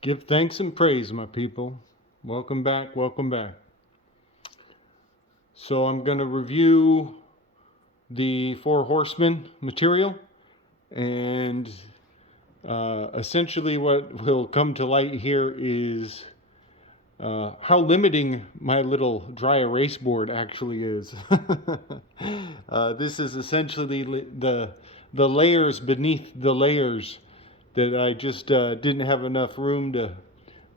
Give thanks and praise, my people. Welcome back, welcome back. So I'm going to review the Four Horsemen material, and essentially what will come to light here is how limiting my little dry erase board actually is. This is essentially the layers beneath the layers that I just didn't have enough room to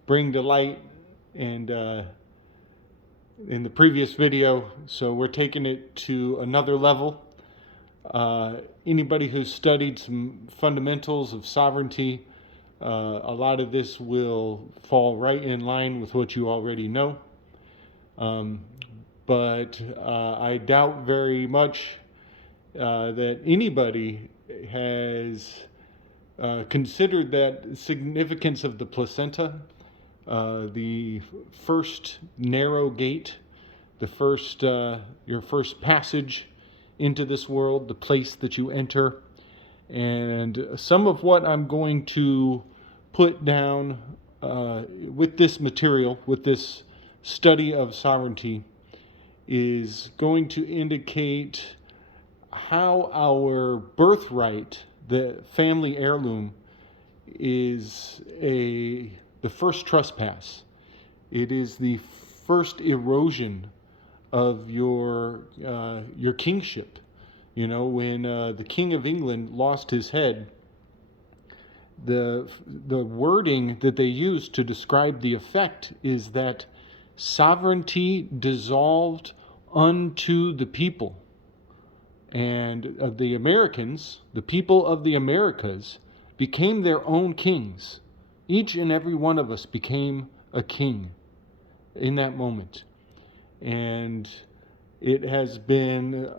bring to light and in the previous video, so we're taking it to another level. Anybody who's studied some fundamentals of sovereignty, a lot of this will fall right in line with what you already know. But I doubt very much that anybody has considered that significance of the placenta, the first narrow gate, the first your first passage into this world, the place that you enter. And some of what I'm going to put down with this material, with this study of sovereignty, is going to indicate how our birthright, the family heirloom, is the first trespass. It is the first erosion of your kingship. You know, when the King of England lost his head, the wording that they use to describe the effect is that sovereignty dissolved unto the people. And the Americans, the people of the Americas, became their own kings. Each and every one of us became a king in that moment. And it has been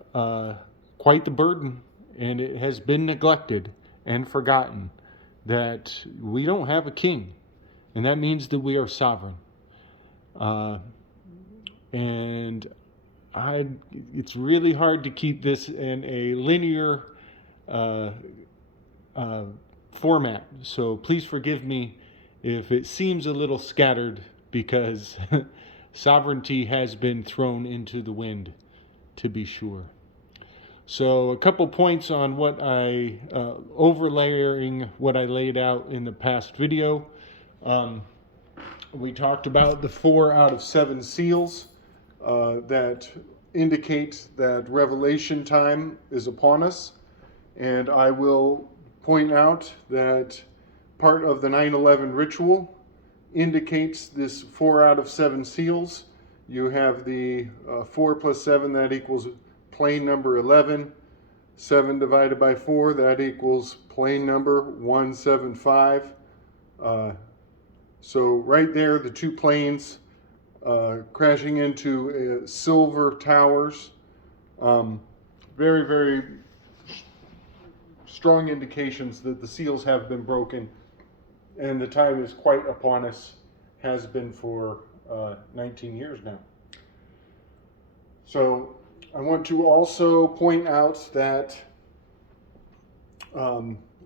quite the burden, and it has been neglected and forgotten that we don't have a king, and that means that we are sovereign. And it's really hard to keep this in a linear format, so please forgive me if it seems a little scattered, because sovereignty has been thrown into the wind, to be sure. So a couple points on what overlaying what I laid out in the past video. We talked about the 4 out of 7 seals that indicate that revelation time is upon us. And I will point out that part of the 9/11 ritual indicates this 4 out of 7 seals. You have the 4 plus 7, that equals plane number 11. 7 divided by 4, that equals plane number 175. So right there, the 2 planes crashing into silver towers. Very, very strong indications that the seals have been broken, and the time is quite upon us, has been for 19 years now. So I want to also point out that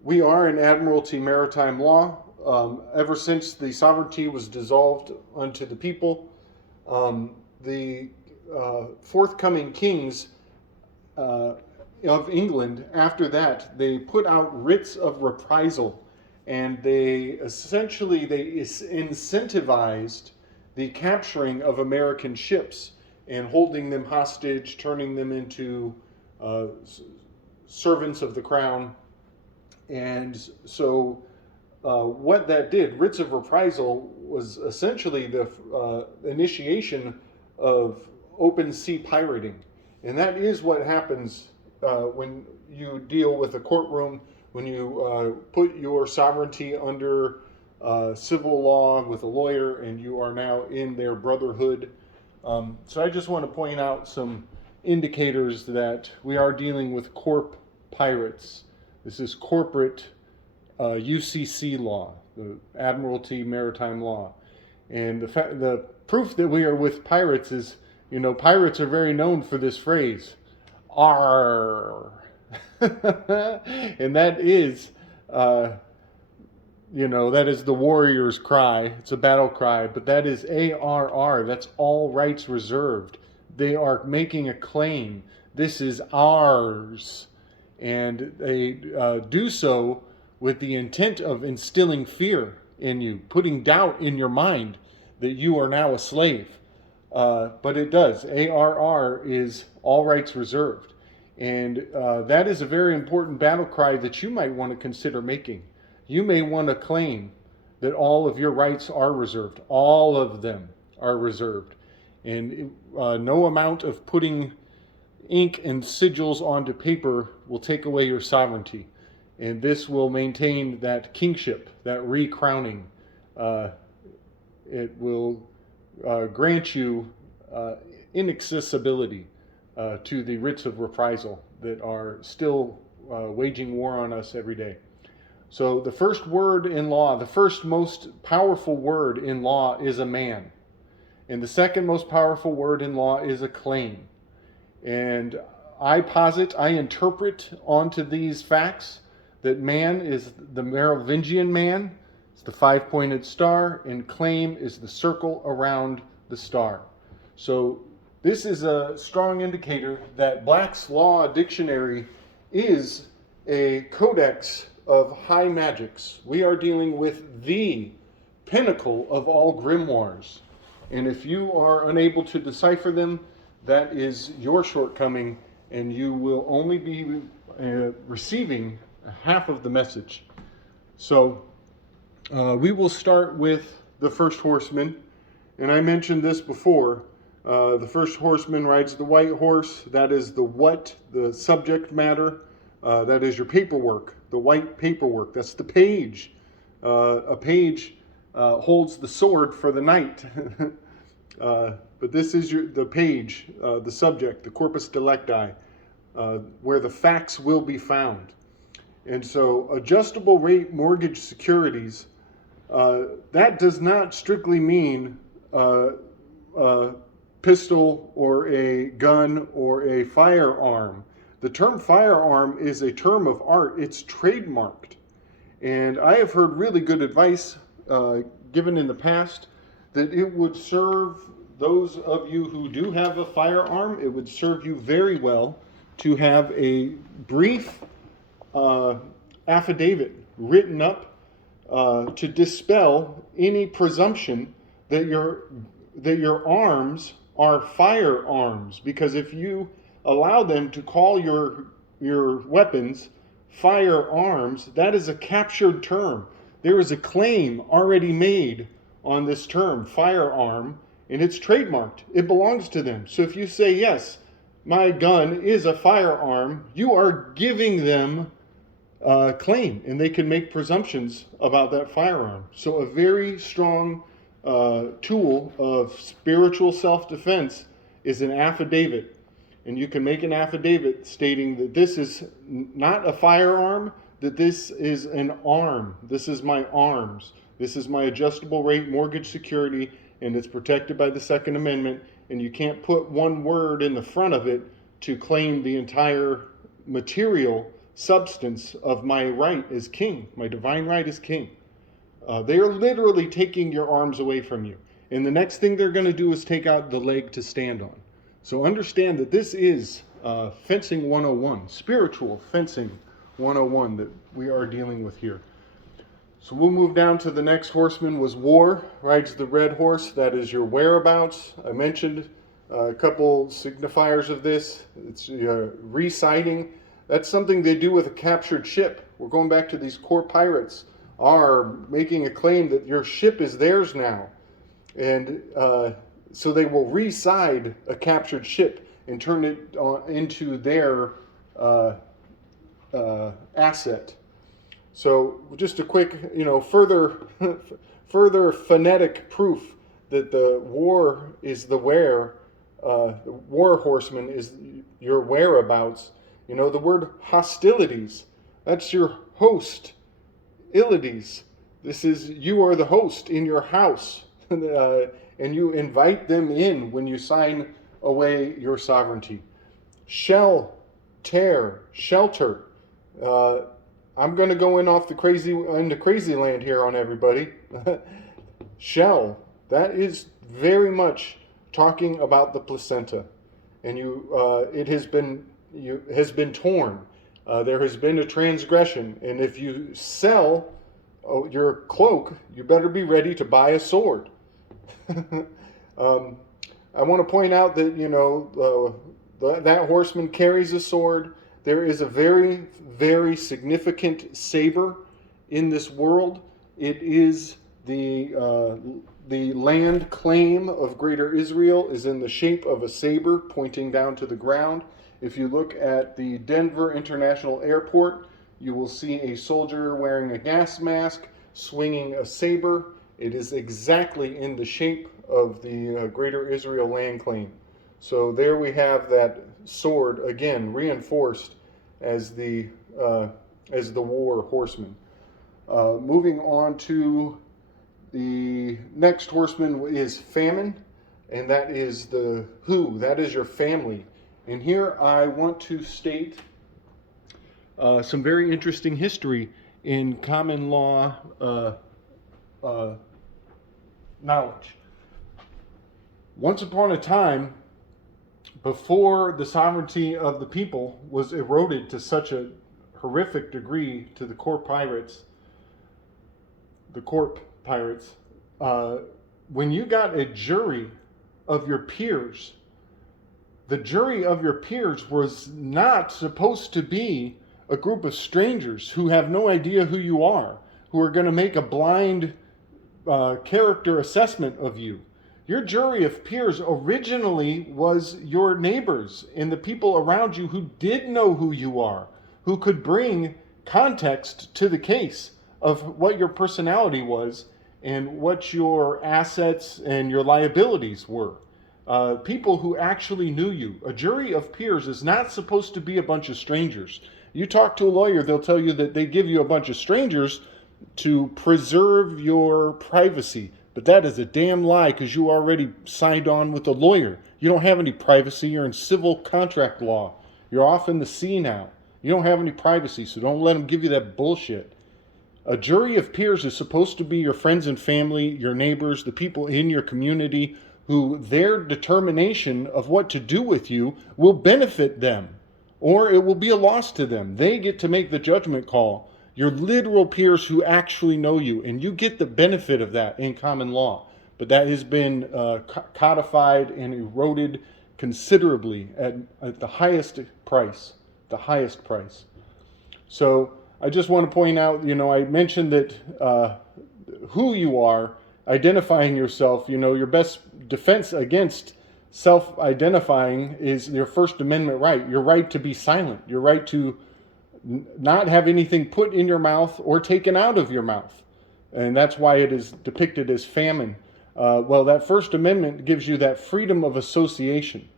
we are an Admiralty maritime law. Ever since the sovereignty was dissolved unto the people, the forthcoming kings of England, after that, they put out writs of reprisal, and they incentivized the capturing of American ships and holding them hostage, turning them into servants of the crown. And so what that did, writs of reprisal, was essentially the initiation of open sea pirating. And that is what happens when you deal with a courtroom, when you put your sovereignty under civil law with a lawyer, and you are now in their brotherhood. So I just want to point out some indicators that we are dealing with corp pirates. This is corporate UCC law, the Admiralty Maritime Law. And the proof that we are with pirates is, pirates are very known for this phrase, "Arr." And that is that is the warrior's cry. It's a battle cry, but that is ARR. That's all rights reserved. They are making a claim. This is ours. And they do so with the intent of instilling fear in you, putting doubt in your mind that you are now a slave. But it does. ARR is all rights reserved. And that is a very important battle cry that you might want to consider making. You may want to claim that all of your rights are reserved. All of them are reserved. And no amount of putting ink and sigils onto paper will take away your sovereignty. And this will maintain that kingship, that recrowning. It will grant you inaccessibility to the writs of reprisal that are still waging war on us every day. So the first word in law, the first most powerful word in law is a man. And the second most powerful word in law is a claim. And I interpret onto these facts that man is the Merovingian man, it's the five-pointed star, and claim is the circle around the star. So this is a strong indicator that Black's Law Dictionary is a codex of high magics. We are dealing with the pinnacle of all grimoires. And if you are unable to decipher them, that is your shortcoming, and you will only be receiving half of the message. So we will start with the first horseman. And I mentioned this before. The first horseman rides the white horse. That is the subject matter. That is your paperwork, the white paperwork. That's the page. A page holds the sword for the knight. But this is the page, the subject, the corpus delicti, where the facts will be found. And so adjustable rate mortgage securities, that does not strictly mean a pistol or a gun or a firearm. The term firearm is a term of art. It's trademarked. And I have heard really good advice given in the past that it would serve those of you who do have a firearm, it would serve you very well to have a brief affidavit written up to dispel any presumption that your arms are firearms. Because if you allow them to call your weapons firearms, that is a captured term. There is a claim already made on this term, firearm, and it's trademarked. It belongs to them. So if you say, yes, my gun is a firearm, you are giving them a claim, and they can make presumptions about that firearm. So a very strong tool of spiritual self-defense is an affidavit. And you can make an affidavit stating that this is not a firearm, that this is an arm. This is my arms. This is my adjustable rate mortgage security, and it's protected by the Second Amendment, and you can't put one word in the front of it to claim the entire material substance of my right as king, my divine right as king. They are literally taking your arms away from you. And the next thing they're going to do is take out the leg to stand on. So understand that this is fencing 101, spiritual fencing 101 that we are dealing with here. So we'll move down to the next horseman was war, rides the red horse. That is your whereabouts. I mentioned a couple signifiers of this. It's resighting. That's something they do with a captured ship. We're going back to these core pirates are making a claim that your ship is theirs now. And so they will reside a captured ship and turn it into their asset. So just a quick, further phonetic proof that the war is the war horseman is your whereabouts. The word hostilities, that's your host. Ilides, this is you are the host in your house, and you invite them in when you sign away your sovereignty. Shell, tear, shelter. I'm going to go into crazy land here on everybody. Shell, that is very much talking about the placenta, and it has been torn. There has been a transgression, and if you sell your cloak, you better be ready to buy a sword. I want to point out that that horseman carries a sword. There is a very, very significant saber in this world. It is the land claim of Greater Israel is in the shape of a saber pointing down to the ground. If you look at the Denver International Airport, you will see a soldier wearing a gas mask, swinging a saber. It is exactly in the shape of the Greater Israel land claim. So there we have that sword, again, reinforced as the war horseman. Moving on to the next horseman is famine, and that is that is your family. And here I want to state some very interesting history in common law knowledge. Once upon a time, before the sovereignty of the people was eroded to such a horrific degree to the corp pirates, when you got a jury of your peers, the jury of your peers was not supposed to be a group of strangers who have no idea who you are, who are going to make a blind character assessment of you. Your jury of peers originally was your neighbors and the people around you who did know who you are, who could bring context to the case of what your personality was and what your assets and your liabilities were. People who actually knew you. A jury of peers is not supposed to be a bunch of strangers. You talk to a lawyer, they'll tell you that they give you a bunch of strangers to preserve your privacy. But that is a damn lie, because you already signed on with a lawyer. You don't have any privacy. You're in civil contract law. You're off in the sea now. You don't have any privacy, so don't let them give you that bullshit. A jury of peers is supposed to be your friends and family, your neighbors, the people in your community who their determination of what to do with you will benefit them, or it will be a loss to them. They get to make the judgment call. Your literal peers who actually know you, and you get the benefit of that in common law. But that has been codified and eroded considerably at the highest price. So I just want to point out, I mentioned that who you are, identifying yourself, your best defense against self-identifying is your First Amendment right. Your right to be silent. Your right to not have anything put in your mouth or taken out of your mouth. And that's why it is depicted as famine. That First Amendment gives you that freedom of association.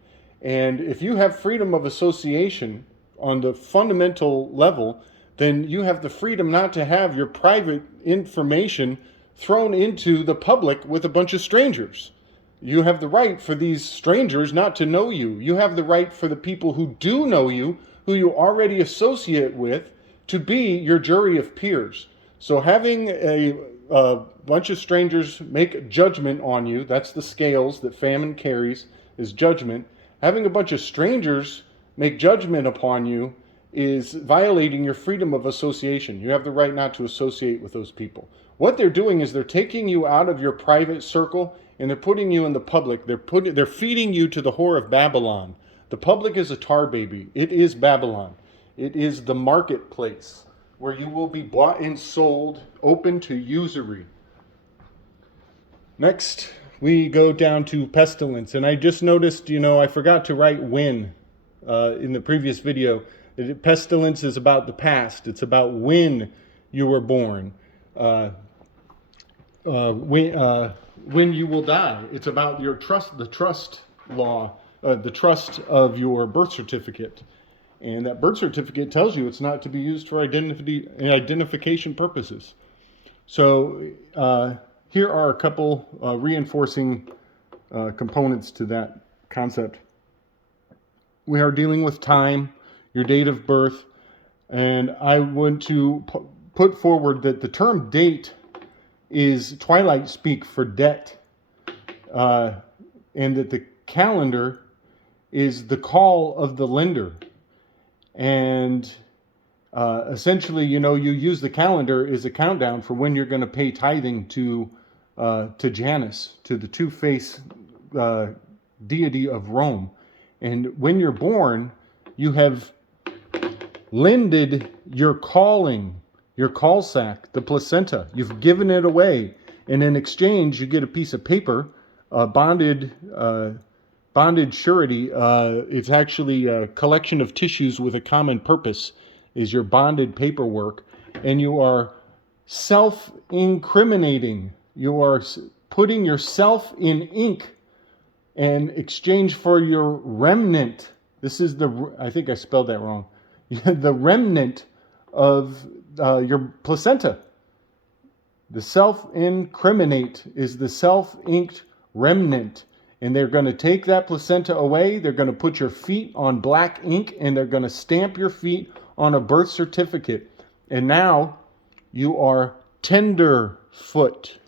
And if you have freedom of association on the fundamental level, then you have the freedom not to have your private information thrown into the public with a bunch of strangers. You have the right for these strangers not to know you. You have the right for the people who do know you, who you already associate with, to be your jury of peers. So having a bunch of strangers make judgment on you, that's the scales that famine carries, is judgment. Having a bunch of strangers make judgment upon you is violating your freedom of association. You have the right not to associate with those people. What they're doing is they're taking you out of your private circle and they're putting you in the public. They're feeding you to the whore of Babylon. The public is a tar baby. It is Babylon. It is the marketplace where you will be bought and sold, open to usury. Next, we go down to pestilence. And I just noticed, I forgot to write when in the previous video. Pestilence is about the past. It's about when you were born. When you will die. It's about your the trust law. The trust of your birth certificate. And that birth certificate tells you it's not to be used for identification purposes. So here are a couple reinforcing components to that concept. We are dealing with time, your date of birth. And I want to put forward that the term date is Twilight speak for debt, and that the calendar is the call of the lender. And essentially, you use the calendar as a countdown for when you're going to pay tithing to Janus, to the two-faced deity of Rome. And when you're born, you have lended your calling, your call sack, the placenta. You've given it away, and in exchange, you get a piece of paper, bonded surety. It's actually a collection of tissues with a common purpose. Is your bonded paperwork, and you are self-incriminating. You are putting yourself in ink in exchange for your remnant. This is I think I spelled that wrong. The remnant of your placenta. The self-incriminate is the self-inked remnant. And they're going to take that placenta away. They're going to put your feet on black ink, and they're going to stamp your feet on a birth certificate. And now you are tenderfoot.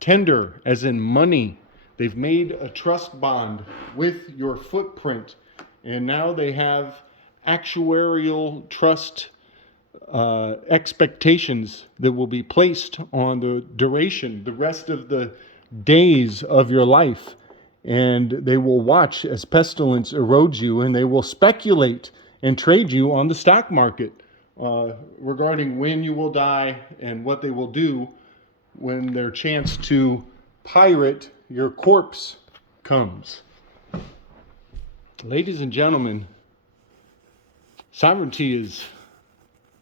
Tender as in money. They've made a trust bond with your footprint. And now they have actuarial trust expectations that will be placed on the duration, the rest of the days of your life. And they will watch as pestilence erodes you, and they will speculate and trade you on the stock market regarding when you will die and what they will do when their chance to pirate your corpse comes. Ladies and gentlemen, sovereignty is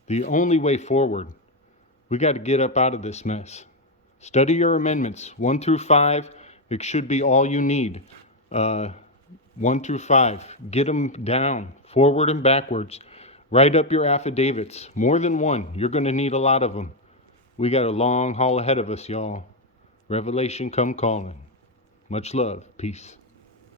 the only way forward. We got to get up out of this mess. Study your amendments 1 through 5. It should be all you need. 1 through 5. Get them down, forward and backwards. Write up your affidavits. More than one. You're going to need a lot of them. We got a long haul ahead of us, y'all. Revelation come calling. Much love. Peace.